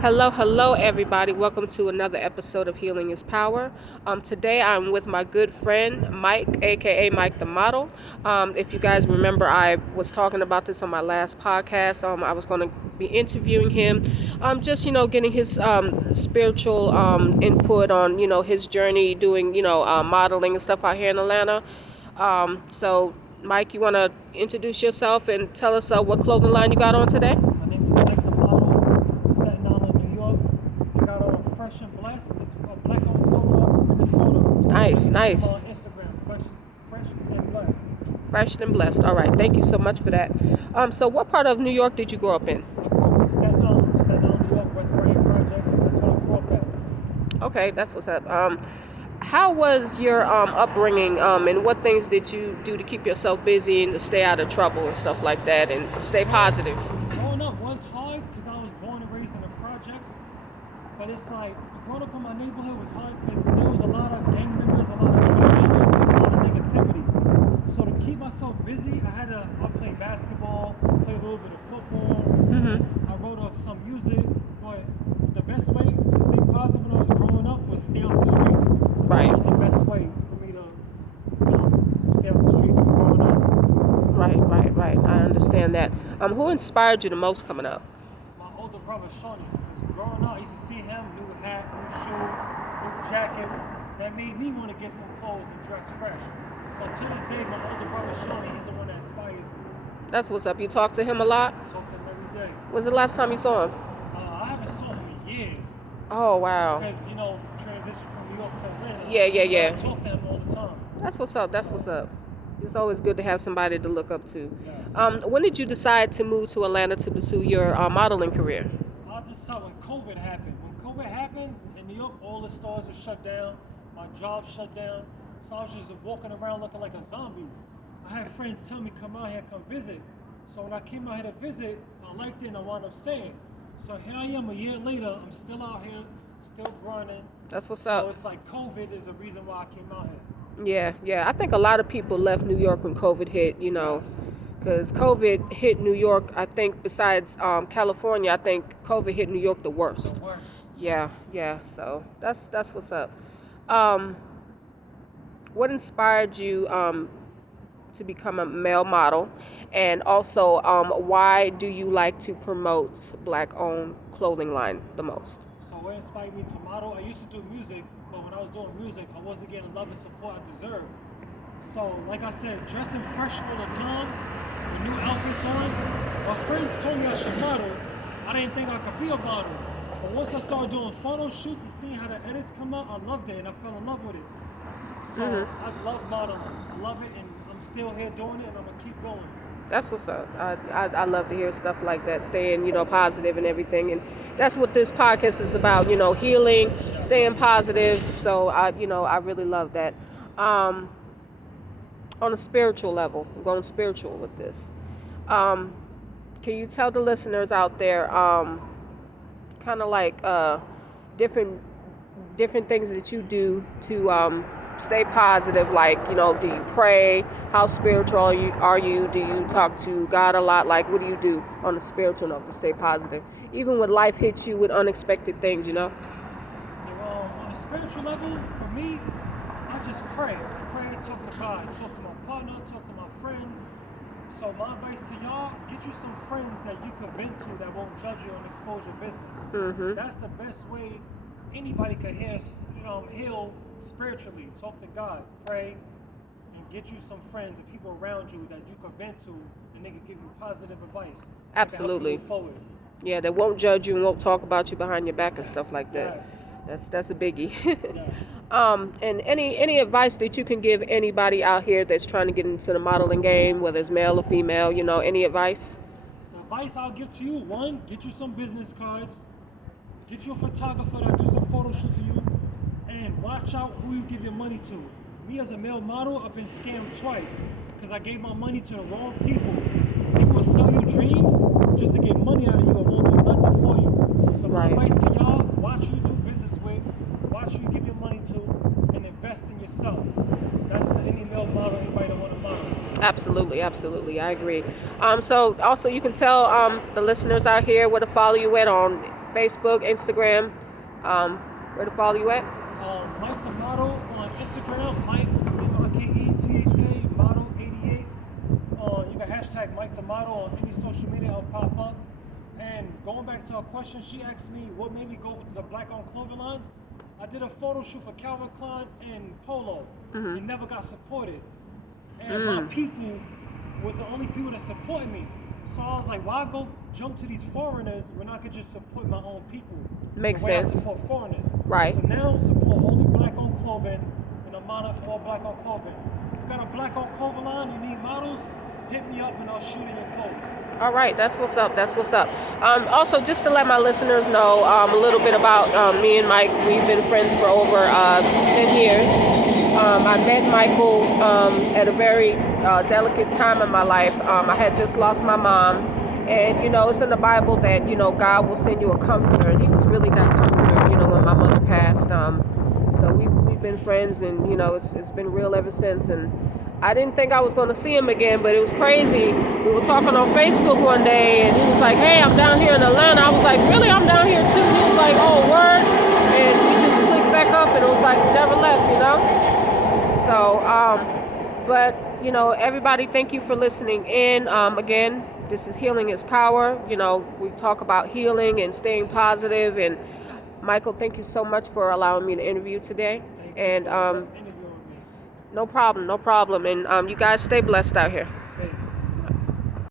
Hello, everybody. Welcome to another episode of Healing is Power. Today I'm with my good friend Mike, aka Mike the Model. If you guys remember, I was talking about this on my last podcast. I was going to be interviewing him, just getting his spiritual input on his journey doing modeling and stuff out here in Atlanta. So, Mike, you want to introduce yourself and tell us what clothing line you got on today? My name is Mike the Model from Staten Island, New York. I got on Fresh and Blessed. It's a black owned clothing line from Minnesota. Nice. On Instagram, Fresh and Blessed. Fresh and blessed. All right. Thank you so much for that. So what part of New York did you grow up in? I grew up in Staten Island, New York, West Brain Projects. That's where I grew up at. Okay, that's what's up. How was your upbringing, and what things did you do to keep yourself busy and to stay out of trouble and stuff like that and stay positive? Growing up was hard because I was born and raised in the projects. But it's like, growing up in my neighborhood was hard because there was a lot of gang members, a lot of drug dealers, there was a lot of negativity. So to keep myself busy, I played basketball, played a little bit of football. Mm-hmm. I wrote some music, but the best way to stay positive when I was growing up was stay out the streets. Right. That was the best way for me to, stay out the streets growing up. Right. I understand that. Who inspired you the most coming up? My older brother, Shawnee, because growing up, I used to see him, new hat, new shoes, new jackets. That made me want to get some clothes and dress fresh. So to this day, my older brother, Shawnee, he's the one that inspires me. That's what's up. You talk to him a lot? I talk to him every day. When's the last time you saw him? I haven't saw him in years. Oh, wow. Because, transition from New York to Atlanta. Yeah. I talk to him all the time. That's what's up. It's always good to have somebody to look up to. Yes. When did you decide to move to Atlanta to pursue your modeling career? I just saw when COVID happened. When COVID happened in New York, all the stores were shut down. My job shut down. So I was just walking around looking like a zombie. I had friends tell me, come out here, come visit. So when I came out here to visit, I liked it and I wound up staying. So here I am a year later, I'm still out here, still grinding. That's what's so up. So it's like COVID is the reason why I came out here. Yeah. I think a lot of people left New York when COVID hit, Yes. because COVID hit New York, I think, besides California, I think COVID hit New York the worst. The worst. Yeah. So that's what's up. What inspired you to become a male model? And also, why do you like to promote black-owned clothing line the most? So what inspired me to model? I used to do music, but when I was doing music, I wasn't getting the love and support I deserved. So, like I said, dressing fresh all the time, with new outfits on. My friends told me I should model. I didn't think I could be a model. But once I started doing photo shoots and seeing how the edits come out, I loved it and I fell in love with it. So I love modeling. I love it and I'm still here doing it and I'm going to keep going. That's what's up. I love to hear stuff like that, staying, positive and everything. And that's what this podcast is about, healing, staying positive. So, I really love that. On a spiritual level, I'm going spiritual with this. Can you tell the listeners out there, kind of like different things that you do to stay positive? Like, do you pray? How spiritual are you? Do you talk to God a lot? Like, what do you do on a spiritual note to stay positive, even when life hits you with unexpected things? Well, on a spiritual level, for me, I just pray. Pray, talk to God, talk to my partner, talk to my friends. So my advice to y'all, get you some friends that you can vent to that won't judge you and expose your business. Mm-hmm. That's the best way anybody can heal spiritually. Talk to God, pray, and get you some friends and people around you that you can vent to and they can give you positive advice. Absolutely. Move forward. Yeah, they won't judge you and won't talk about you behind your back and stuff like that. Yes. That's a biggie. Yes. And any advice that you can give anybody out here that's trying to get into the modeling game, whether it's male or female, any advice? The advice I'll give to you, one, get you some business cards, get you a photographer that do some photo shoots for you, and watch out who you give your money to. Me as a male model, I've been scammed twice because I gave my money to the wrong people. People will sell you dreams just to get money out of you and won't do nothing for you. So my advice to y'all, watch who you do business with, watch who you give your money to, and invest in yourself. That's to any male model, anybody that want to model. Absolutely. I agree. So also you can tell the listeners out here where to follow you at on Facebook, Instagram. Where to follow you at? Mike the Model on Instagram. Mike MIKETHA Model 88. You can hashtag Mike the Model on any social media. It'll pop up. And going back to her question, she asked me what made me go with the black-owned clothing lines. I did a photo shoot for Calvin Klein and Polo. It never got supported. And my people was the only people that supported me. So I was like, why go jump to these foreigners when I could just support my own people? Makes the way sense. I support foreigners. Right. So now support only black-owned clothing and a model for all black-owned clothing. If you got a black-owned clothing line, you need models, hit me up and I'll shoot in your clothes. All right, that's what's up. That's what's up. Also, just to let my listeners know a little bit about me and Mike. We've been friends for over 10 years. I met Michael at a very delicate time in my life. I had just lost my mom. And, you know, it's in the Bible that, you know, God will send you a comforter. And he was really that comforter, you know, when my mother passed. So we've been friends, and, you know, it's been real ever since. And I didn't think I was going to see him again, but it was crazy. We were talking on Facebook one day, and he was like, hey, I'm down here in Atlanta. I was like, really? I'm down here too? And he was like, oh, word? And we just clicked back up, and it was like we never left, you know? So, but, you know, everybody, thank you for listening in. Again, this is Healing is Power. You know, we talk about healing and staying positive. And Michael, thank you so much for allowing me to interview today. Thank you And for interviewing me. no problem. And you guys stay blessed out here.